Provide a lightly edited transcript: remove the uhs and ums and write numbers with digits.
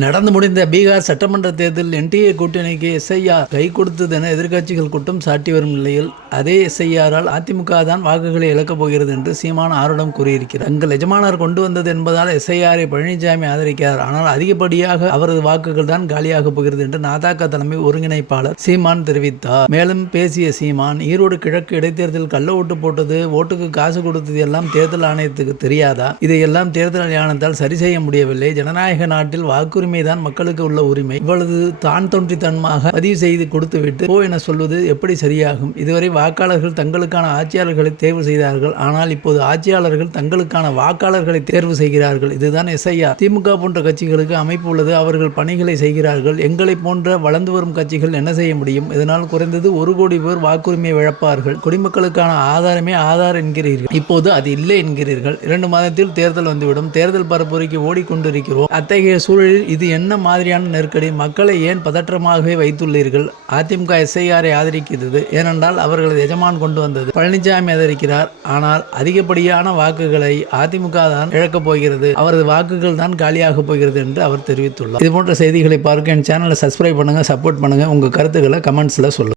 நடந்து முடிந்த பீகார் சட்டமன்ற தேர்தலில் என்டிஏ கூட்டணிக்கு எஸ்ஐஆர் கை கொடுத்தது என எதிர்க்கட்சிகள் குற்றம் சாட்டி வரும் நிலையில் அதே எஸ்ஐஆரால் அதிமுக தான் வாக்குகளை இழக்கப் போகிறது என்று சீமான் ஆருடம் கூறியிருக்கிறார். தங்கள் எஜமானர் கொண்டு வந்தது என்பதால் எஸ்ஐஆரை பழனிசாமி ஆதரிக்கிறார். ஆனால் அதிகப்படியாக அவரது வாக்குகள் தான் காலியாக போகிறது என்று நாதாக தலைமை ஒருங்கிணைப்பாளர் சீமான் தெரிவித்தார். மேலும் பேசிய சீமான், ஈரோடு கிழக்கு இடைத்தேர்தலில் கள்ள ஓட்டு போட்டது, ஓட்டுக்கு காசு கொடுத்தது எல்லாம் தேர்தல் ஆணையத்துக்கு தெரியாதா? இதையெல்லாம் தேர்தல் ஆணையத்தால் சரி செய்ய முடியவில்லை. ஜனநாயக நாட்டில் வாக்கு உரிமைதான் மக்களுக்கு உள்ள உரிமை. இவ்வளவு தான் தோன்றித்தனமாக பதிவு செய்து கொடுத்துவிட்டு போ என சொல்வது எப்படி சரியாகும்? இதுவரை வாக்காளர்கள் தங்களுக்கான ஆட்சியாளர்களை தேர்வு செய்தார்கள். ஆனால் இப்போது ஆட்சியாளர்கள் தங்களுக்கான வாக்காளர்களை தேர்வு செய்கிறார்கள். இதுதான் எஸ்ஐஆர். திமுக போன்ற கட்சிகளுக்கு அமைப்பு உள்ளது. அவர்கள் பணிகளை செய்கிறார்கள். எங்களை போன்ற வளர்ந்து வரும் கட்சிகள் என்ன செய்ய முடியும்? இதனால் குறைந்தது 1 கோடி பேர் வாக்குரிமையை இழப்பார்கள். குடிமக்களுக்கான ஆதாரமே ஆதார் என்கிறீர்கள். இப்போது அது இல்லை என்கிறீர்கள். 2 மாதத்தில் தேர்தல் வந்துவிடும். தேர்தல் பரப்புரைக்கு ஓடிக்கொண்டிருக்கிறோம். அத்தகைய சூழலில் இது என்ன மாதிரியான நெருக்கடி? மக்களை ஏன் பதற்றமாகவே வைத்துள்ளீர்கள்? அதிமுக எஸ்ஐஆரை ஆதரிக்கிறது. ஏனென்றால் அவர்களது எஜமான் கொண்டு வந்தது. பழனிசாமி ஆதரிக்கிறார். ஆனால் அதிகப்படியான வாக்குகளை அதிமுக தான் இழக்கப் போகிறது. அவரது வாக்குகள் தான் காலியாக போகிறது என்று அவர் தெரிவித்துள்ளார். இதுபோன்ற செய்திகளை பார்க்க என் சேனலை சப்ஸ்கிரைப் பண்ணுங்க, சப்போர்ட் பண்ணுங்க. உங்க கருத்துக்களை கமெண்ட்ஸ்ல சொல்லுங்க.